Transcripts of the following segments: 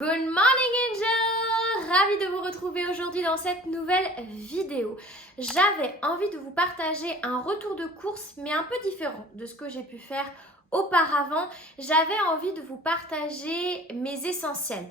Good morning Angel! Ravie de vous retrouver aujourd'hui dans cette nouvelle vidéo. J'avais envie de vous partager un retour de course mais un peu différent de ce que j'ai pu faire auparavant. J'avais envie de vous partager mes essentiels.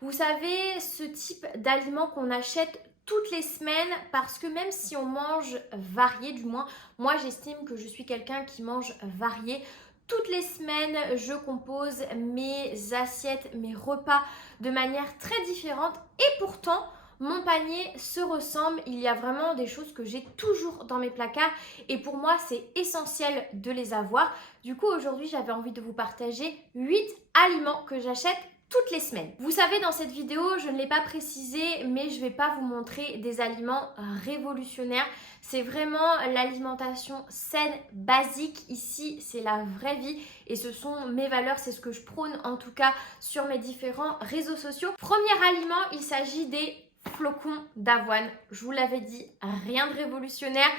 Vous savez, ce type d'aliments qu'on achète toutes les semaines parce que même si on mange varié, du moins moi j'estime que je suis quelqu'un qui mange varié. Toutes les semaines, je compose mes assiettes, mes repas de manière très différente et pourtant, mon panier se ressemble. Il y a vraiment des choses que j'ai toujours dans mes placards et pour moi, c'est essentiel de les avoir. Du coup, aujourd'hui, j'avais envie de vous partager 8 aliments que j'achète toutes les semaines. Vous savez, dans cette vidéo, je ne l'ai pas précisé, mais je ne vais pas vous montrer des aliments révolutionnaires. C'est vraiment l'alimentation saine, basique. Ici, c'est la vraie vie et ce sont mes valeurs, c'est ce que je prône en tout cas sur mes différents réseaux sociaux. Premier aliment, il s'agit des flocons d'avoine. Je vous l'avais dit, rien de révolutionnaire.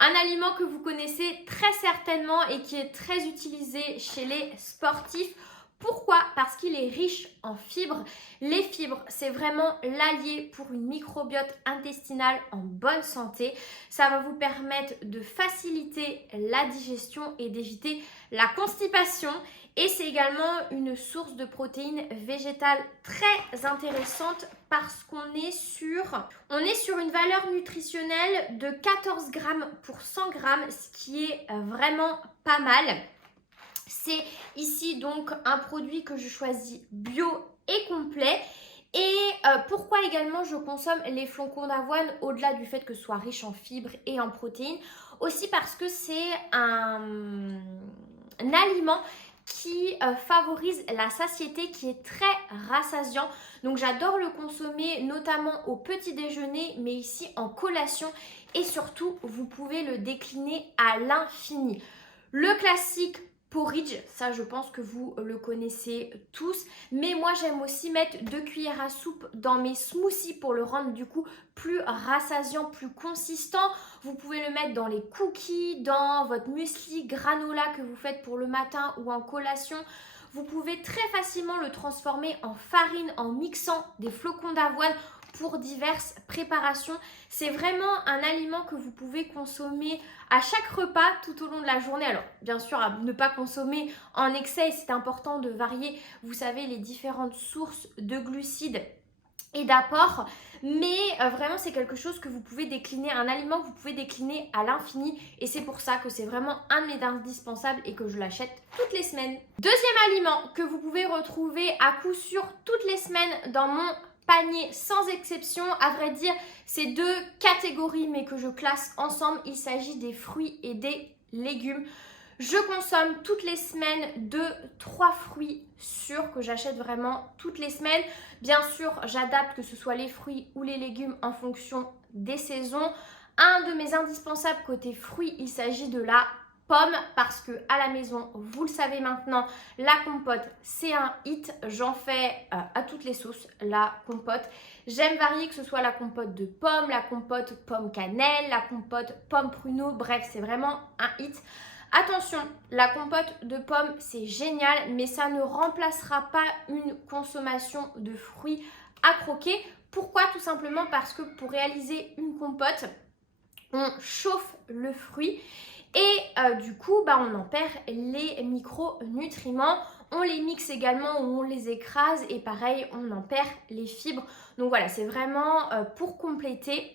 Un aliment que vous connaissez très certainement et qui est très utilisé chez les sportifs. Pourquoi? Parce qu'il est riche en fibres. Les fibres, c'est vraiment l'allié pour une microbiote intestinale en bonne santé. Ça va vous permettre de faciliter la digestion et d'éviter la constipation. Et c'est également une source de protéines végétales très intéressante parce qu'on est sur une valeur nutritionnelle de 14 grammes pour 100 grammes, ce qui est vraiment pas mal. C'est ici donc un produit que je choisis bio et complet. Et pourquoi également je consomme les flocons d'avoine au-delà du fait que ce soit riche en fibres et en protéines? Aussi parce que c'est un aliment qui favorise la satiété, qui est très rassasiant. Donc j'adore le consommer notamment au petit déjeuner, mais ici en collation. Et surtout, vous pouvez le décliner à l'infini. Le classique porridge, ça je pense que vous le connaissez tous, mais moi j'aime aussi mettre 2 cuillères à soupe dans mes smoothies pour le rendre du coup plus rassasiant, plus consistant. Vous pouvez le mettre dans les cookies, dans votre muesli granola que vous faites pour le matin ou en collation. Vous pouvez très facilement le transformer en farine en mixant des flocons d'avoine pour diverses préparations. C'est vraiment un aliment que vous pouvez consommer à chaque repas tout au long de la journée. Alors bien sûr, à ne pas consommer en excès, c'est important de varier, vous savez, les différentes sources de glucides et d'apport, mais vraiment c'est quelque chose que vous pouvez décliner, un aliment que vous pouvez décliner à l'infini et c'est pour ça que c'est vraiment un de mes indispensables et que je l'achète toutes les semaines. Deuxième aliment que vous pouvez retrouver à coup sûr toutes les semaines dans mon panier sans exception, à vrai dire c'est deux catégories mais que je classe ensemble, il s'agit des fruits et des légumes. Je consomme toutes les semaines 2-3 fruits sûrs que j'achète vraiment toutes les semaines. Bien sûr, j'adapte que ce soit les fruits ou les légumes en fonction des saisons. Un de mes indispensables côté fruits, il s'agit de la pomme parce que à la maison, vous le savez maintenant, la compote c'est un hit. J'en fais à toutes les sauces, la compote. J'aime varier que ce soit la compote de pommes, la compote pomme cannelle, la compote pomme pruneau. Bref, c'est vraiment un hit. Attention, la compote de pommes, c'est génial, mais ça ne remplacera pas une consommation de fruits à croquer. Pourquoi? Tout simplement parce que pour réaliser une compote, on chauffe le fruit et du coup, on en perd les micronutriments. On les mixe également ou on les écrase et pareil, on en perd les fibres. Donc voilà, c'est vraiment pour compléter.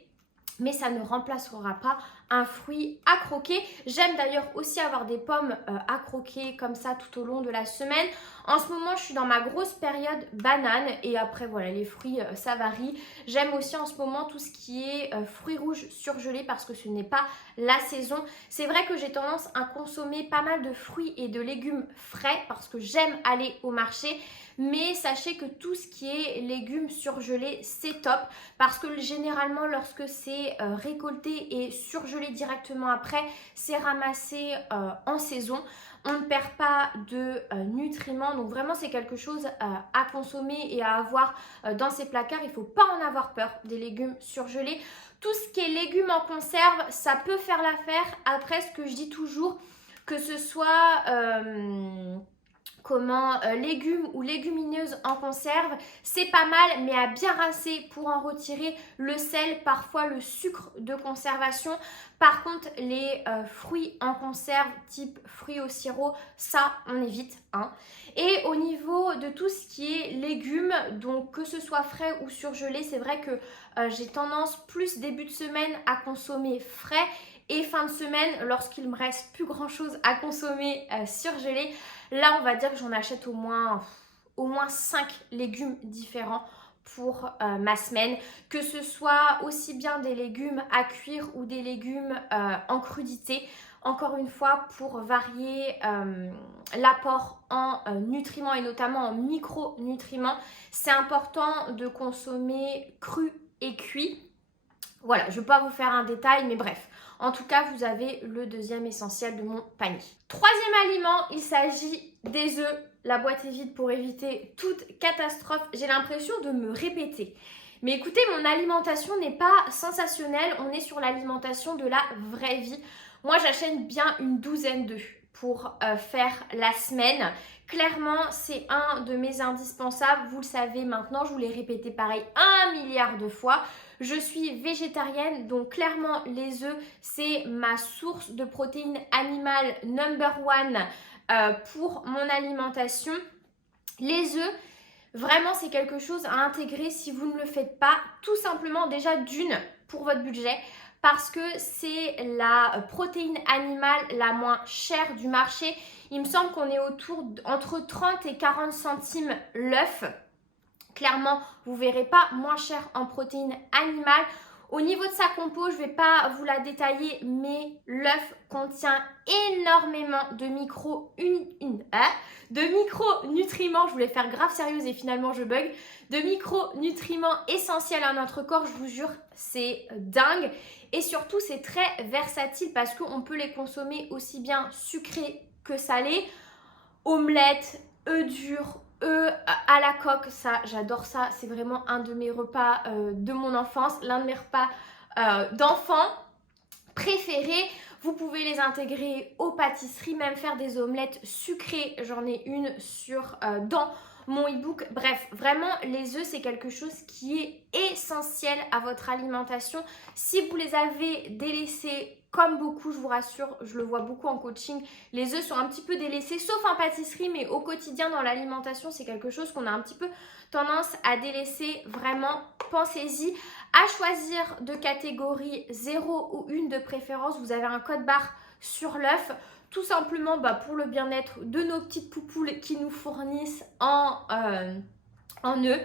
Mais ça ne remplacera pas un fruit à croquer. J'aime d'ailleurs aussi avoir des pommes à croquer comme ça tout au long de la semaine. En ce moment, je suis dans ma grosse période banane et après, voilà, les fruits, ça varie. J'aime aussi en ce moment tout ce qui est fruits rouges surgelés parce que ce n'est pas la saison. C'est vrai que j'ai tendance à consommer pas mal de fruits et de légumes frais parce que j'aime aller au marché. Mais sachez que tout ce qui est légumes surgelés, c'est top parce que généralement lorsque c'est récolté et surgelé directement après, c'est ramassé en saison. On ne perd pas de nutriments, donc vraiment c'est quelque chose à consommer et à avoir dans ses placards. Il ne faut pas en avoir peur des légumes surgelés. Tout ce qui est légumes en conserve, ça peut faire l'affaire. Après, ce que je dis toujours, que ce soit comment légumes ou légumineuses en conserve, c'est pas mal, mais à bien rincer pour en retirer le sel, parfois le sucre de conservation. Par contre, les fruits en conserve, type fruits au sirop, ça, on évite. Hein. Et au niveau de tout ce qui est légumes, donc que ce soit frais ou surgelés, c'est vrai que j'ai tendance plus début de semaine à consommer frais et fin de semaine, lorsqu'il me reste plus grand chose à consommer surgelé, là on va dire que j'en achète au moins 5 légumes différents pour ma semaine, que ce soit aussi bien des légumes à cuire ou des légumes en crudité. Encore une fois, pour varier l'apport en nutriments et notamment en micronutriments, c'est important de consommer cru et cuit. Voilà, je ne vais pas vous faire un détail, mais bref. En tout cas, vous avez le deuxième essentiel de mon panier. Troisième aliment, il s'agit des œufs. La boîte est vide pour éviter toute catastrophe. J'ai l'impression de me répéter. Mais écoutez, mon alimentation n'est pas sensationnelle. On est sur l'alimentation de la vraie vie. Moi, j'achète bien une douzaine d'œufs pour faire la semaine. Clairement, c'est un de mes indispensables. Vous le savez maintenant, je vous l'ai répété pareil 1 milliard de fois. Je suis végétarienne, donc clairement les œufs, c'est ma source de protéines animales number one pour mon alimentation. Les œufs, vraiment c'est quelque chose à intégrer si vous ne le faites pas, tout simplement déjà d'une pour votre budget, parce que c'est la protéine animale la moins chère du marché. Il me semble qu'on est entre 30 et 40 centimes l'œuf. Clairement, vous ne verrez pas moins cher en protéines animales. Au niveau de sa compo, je ne vais pas vous la détailler, mais l'œuf contient énormément de micronutriments. Je voulais faire grave sérieuse et finalement je bug. De micronutriments essentiels à notre corps, je vous jure, c'est dingue. Et surtout, c'est très versatile parce qu'on peut les consommer aussi bien sucrés que salés. Omelettes, œufs durs, œufs à la coque, ça j'adore ça, c'est vraiment un de mes repas de mon enfance, l'un de mes repas d'enfant préférés. Vous pouvez les intégrer aux pâtisseries, même faire des omelettes sucrées, j'en ai une dans mon e-book. Bref, vraiment les œufs c'est quelque chose qui est essentiel à votre alimentation. Si vous les avez délaissés, comme beaucoup, je vous rassure, je le vois beaucoup en coaching, les œufs sont un petit peu délaissés, sauf en pâtisserie, mais au quotidien dans l'alimentation, c'est quelque chose qu'on a un petit peu tendance à délaisser. Vraiment, pensez-y. À choisir de catégorie 0 ou 1 de préférence, vous avez un code barre sur l'œuf, tout simplement pour le bien-être de nos petites poupoules qui nous fournissent en œufs.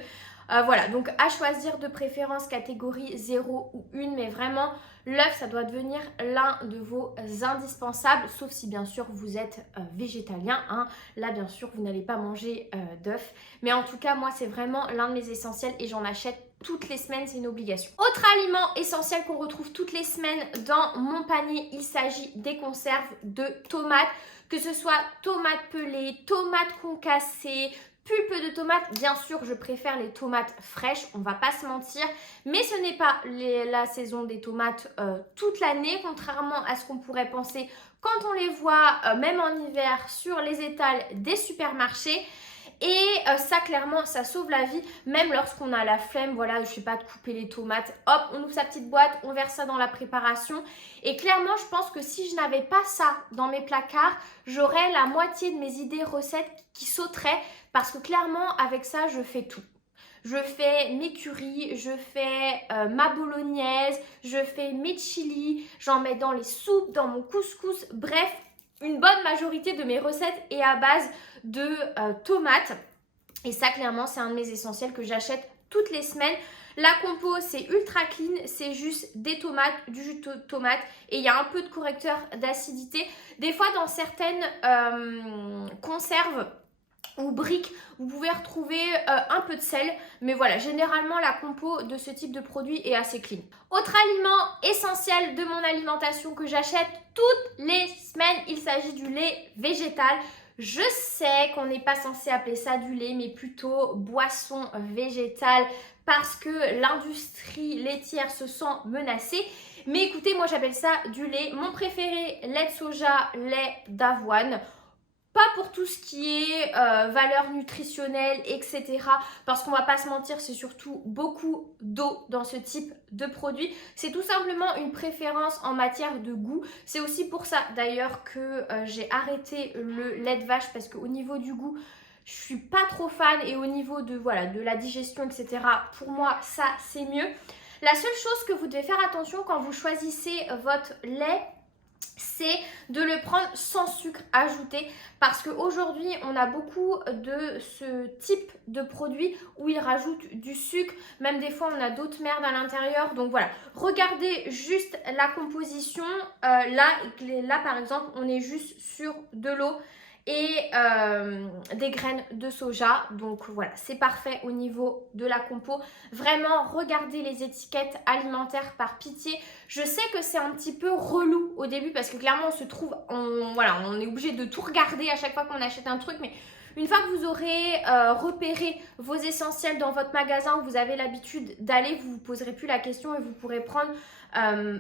Voilà, donc à choisir de préférence catégorie 0 ou 1, mais vraiment l'œuf ça doit devenir l'un de vos indispensables, sauf si bien sûr vous êtes végétalien, hein. Là bien sûr vous n'allez pas manger d'œuf, mais en tout cas moi c'est vraiment l'un de mes essentiels et j'en achète toutes les semaines, c'est une obligation. Autre aliment essentiel qu'on retrouve toutes les semaines dans mon panier, il s'agit des conserves de tomates, que ce soit tomates pelées, tomates concassées, pulpe de tomates. Bien sûr, je préfère les tomates fraîches, on va pas se mentir, mais ce n'est pas la saison des tomates toute l'année, contrairement à ce qu'on pourrait penser quand on les voit, même en hiver, sur les étals des supermarchés. Et ça clairement ça sauve la vie, même lorsqu'on a la flemme, voilà, je sais pas, de couper les tomates, hop, on ouvre sa petite boîte, on verse ça dans la préparation. Et clairement je pense que si je n'avais pas ça dans mes placards, j'aurais la moitié de mes idées recettes qui sauteraient, parce que clairement avec ça je fais tout. Je fais mes currys, je fais ma bolognaise, je fais mes chilis, j'en mets dans les soupes, dans mon couscous, bref, une bonne majorité de mes recettes est à base de tomates. Et ça, clairement, c'est un de mes essentiels que j'achète toutes les semaines. La compo, c'est ultra clean, c'est juste des tomates, du jus de tomate et il y a un peu de correcteur d'acidité. Des fois, dans certaines conserves ou briques, vous pouvez retrouver un peu de sel, mais voilà, généralement la compo de ce type de produit est assez clean. Autre aliment essentiel de mon alimentation que j'achète toutes les semaines, il s'agit du lait végétal. Je sais qu'on n'est pas censé appeler ça du lait, mais plutôt boisson végétale, parce que l'industrie laitière se sent menacée. Mais écoutez, moi j'appelle ça du lait. Mon préféré, lait de soja, lait d'avoine. pas pour tout ce qui est valeur nutritionnelle, etc. Parce qu'on va pas se mentir, c'est surtout beaucoup d'eau dans ce type de produit. C'est tout simplement une préférence en matière de goût. C'est aussi pour ça d'ailleurs que j'ai arrêté le lait de vache parce qu'au niveau du goût, je suis pas trop fan et au niveau de, voilà, de la digestion, etc. Pour moi, ça c'est mieux. La seule chose que vous devez faire attention quand vous choisissez votre lait, c'est de le prendre sans sucre ajouté parce qu'aujourd'hui on a beaucoup de ce type de produit où ils rajoutent du sucre, même des fois on a d'autres merdes à l'intérieur. Donc voilà, regardez juste la composition. Là par exemple on est juste sur de l'eau et des graines de soja. Donc voilà, c'est parfait au niveau de la compo. Vraiment, regardez les étiquettes alimentaires par pitié. Je sais que c'est un petit peu relou au début parce que clairement on se trouve, on est obligé de tout regarder à chaque fois qu'on achète un truc. Mais une fois que vous aurez repéré vos essentiels dans votre magasin où vous avez l'habitude d'aller, vous ne vous poserez plus la question et vous pourrez prendre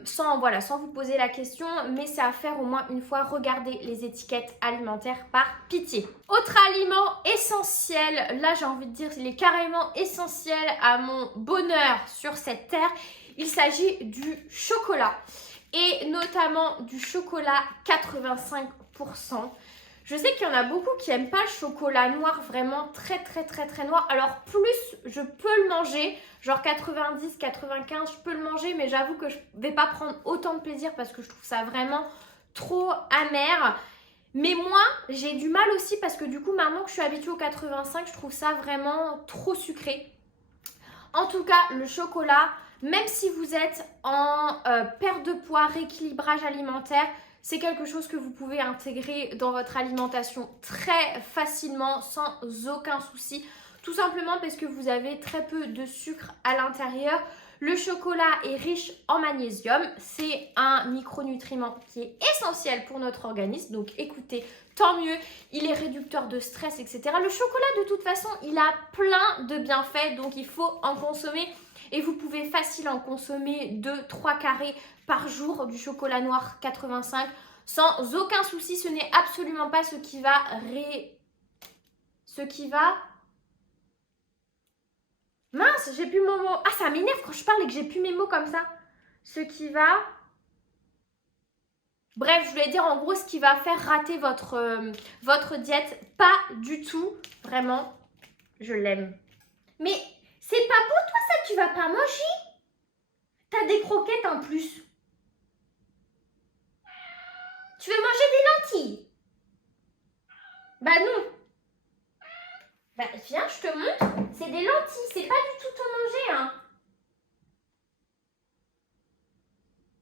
sans vous poser la question. Mais c'est à faire au moins une fois, regarder les étiquettes alimentaires par pitié. Autre aliment essentiel, là j'ai envie de dire il est carrément essentiel à mon bonheur sur cette terre. Il s'agit du chocolat et notamment du chocolat 85%. Je sais qu'il y en a beaucoup qui n'aiment pas le chocolat noir, vraiment très noir. Alors plus je peux le manger, genre 90, 95, je peux le manger, mais j'avoue que je ne vais pas prendre autant de plaisir parce que je trouve ça vraiment trop amer. Mais moi, j'ai du mal aussi parce que du coup, maintenant que je suis habituée au 85, je trouve ça vraiment trop sucré. En tout cas, le chocolat, même si vous êtes en perte de poids, rééquilibrage alimentaire, c'est quelque chose que vous pouvez intégrer dans votre alimentation très facilement, sans aucun souci. Tout simplement parce que vous avez très peu de sucre à l'intérieur. Le chocolat est riche en magnésium. C'est un micronutriment qui est essentiel pour notre organisme. Donc écoutez, tant mieux. Il est réducteur de stress, etc. Le chocolat, de toute façon, il a plein de bienfaits. Donc il faut en consommer. Et vous pouvez facilement en consommer 2-3 carrés par jour du chocolat noir 85 sans aucun souci. Ce n'est absolument pas ce qui va mince, j'ai plus mon mot. Ah, ça m'énerve quand je parle et que j'ai plus mes mots comme ça. Ce qui va... Bref, je voulais dire en gros ce qui va faire rater votre diète. Pas du tout. Vraiment, je l'aime. Mais c'est pas pour toi ça, tu vas pas manger. T'as des croquettes en plus. Tu veux manger des lentilles? Bah non. Bah viens, je te montre. C'est des lentilles, c'est pas du tout ton manger, hein.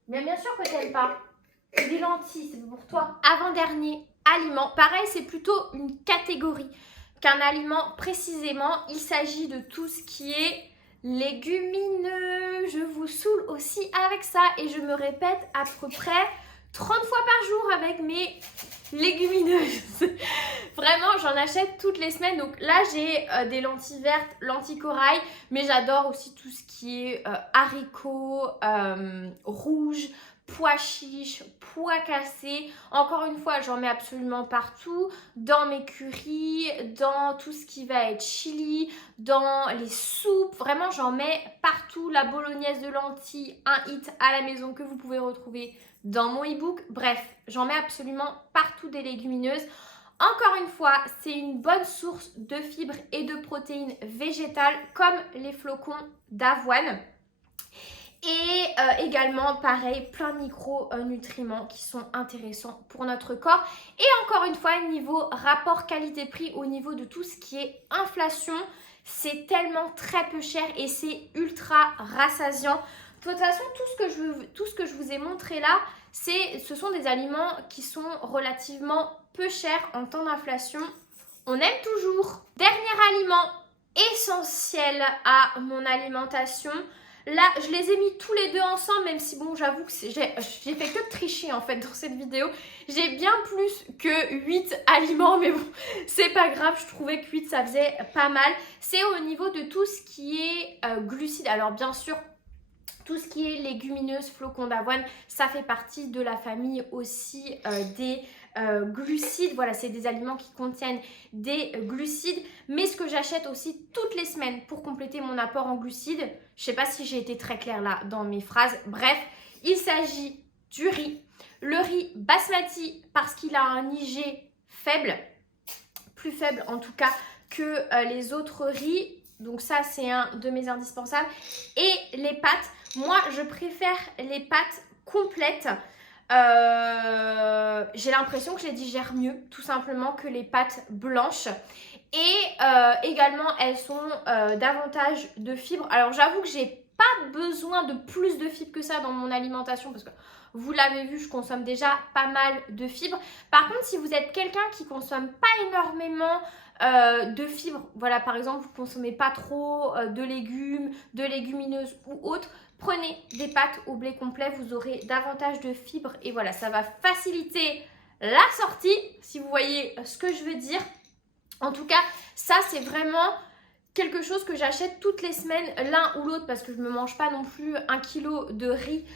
Mais bien sûr que t'aimes pas. C'est des lentilles, c'est pour toi. Avant-dernier aliment. Pareil, c'est plutôt une catégorie qu'un aliment précisément. Il s'agit de tout ce qui est légumineux. Je vous saoule aussi avec ça et je me répète à peu près 30 fois par jour avec mes légumineuses. Vraiment, j'en achète toutes les semaines. Donc là, j'ai des lentilles vertes, lentilles corail, mais j'adore aussi tout ce qui est haricots rouges, pois chiches, pois cassés. Encore une fois, j'en mets absolument partout. Dans mes currys, dans tout ce qui va être chili, dans les soupes. Vraiment, j'en mets partout. La bolognaise de lentilles, un hit à la maison que vous pouvez retrouver dans mon e-book. Bref, j'en mets absolument partout des légumineuses. Encore une fois, c'est une bonne source de fibres et de protéines végétales comme les flocons d'avoine. Et également, pareil, plein de micronutriments qui sont intéressants pour notre corps. Et encore une fois, niveau rapport qualité-prix, au niveau de tout ce qui est inflation, c'est tellement très peu cher et c'est ultra rassasiant. De toute façon, tout ce que je vous ai montré là, ce sont des aliments qui sont relativement peu chers en temps d'inflation. On aime toujours. Dernier aliment essentiel à mon alimentation. Là, je les ai mis tous les deux ensemble, même si bon, j'avoue que j'ai fait que de tricher en fait dans cette vidéo. J'ai bien plus que 8 aliments, mais bon, c'est pas grave, je trouvais que 8 ça faisait pas mal. C'est au niveau de tout ce qui est glucides. Alors bien sûr, tout ce qui est légumineuses, flocons d'avoine, ça fait partie de la famille aussi des glucides. Voilà, c'est des aliments qui contiennent des glucides, mais ce que j'achète aussi toutes les semaines pour compléter mon apport en glucides. Je ne sais pas si j'ai été très claire là dans mes phrases. Bref, il s'agit du riz. Le riz basmati parce qu'il a un IG faible, plus faible en tout cas que les autres riz. Donc ça, c'est un de mes indispensables. Et les pâtes, moi, je préfère les pâtes complètes. J'ai l'impression que je les digère mieux, tout simplement, que les pâtes blanches. Et également, elles sont davantage de fibres. Alors, j'avoue que j'ai pas besoin de plus de fibres que ça dans mon alimentation parce que vous l'avez vu, je consomme déjà pas mal de fibres. Par contre, si vous êtes quelqu'un qui consomme pas énormément de fibres, voilà, par exemple, vous ne consommez pas trop de légumes, de légumineuses ou autres, prenez des pâtes au blé complet, vous aurez davantage de fibres et voilà, ça va faciliter la sortie, si vous voyez ce que je veux dire. En tout cas, ça, c'est vraiment quelque chose que j'achète toutes les semaines, l'un ou l'autre, parce que je ne me mange pas non plus 1 kg de riz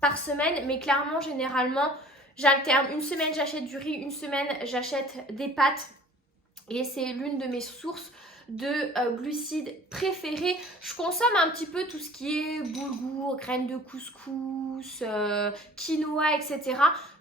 par semaine, mais clairement, généralement, j'alterne. Une semaine, j'achète du riz, une semaine, j'achète des pâtes. Et c'est l'une de mes sources de glucides préférées. Je consomme un petit peu tout ce qui est boulgour, graines de couscous, quinoa, etc.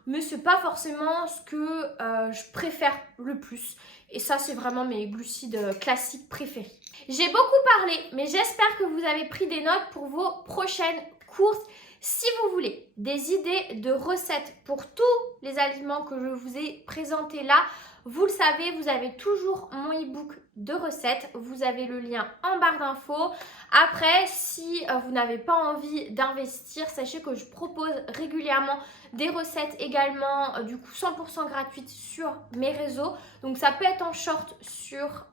Mais ce n'est pas forcément ce que je préfère le plus. Et ça, c'est vraiment mes glucides classiques préférés. J'ai beaucoup parlé, mais j'espère que vous avez pris des notes pour vos prochaines courses. Si vous voulez des idées de recettes pour tous les aliments que je vous ai présentés là, vous le savez, vous avez toujours mon e-book de recettes. Vous avez le lien en barre d'infos. Après, si vous n'avez pas envie d'investir, sachez que je propose régulièrement des recettes également, du coup 100% gratuites sur mes réseaux. Donc ça peut être en short sur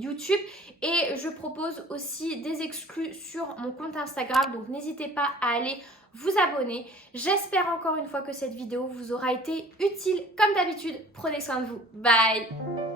YouTube et je propose aussi des exclus sur mon compte Instagram. Donc n'hésitez pas à aller vous abonner. J'espère encore une fois que cette vidéo vous aura été utile. Comme d'habitude, prenez soin de vous. Bye!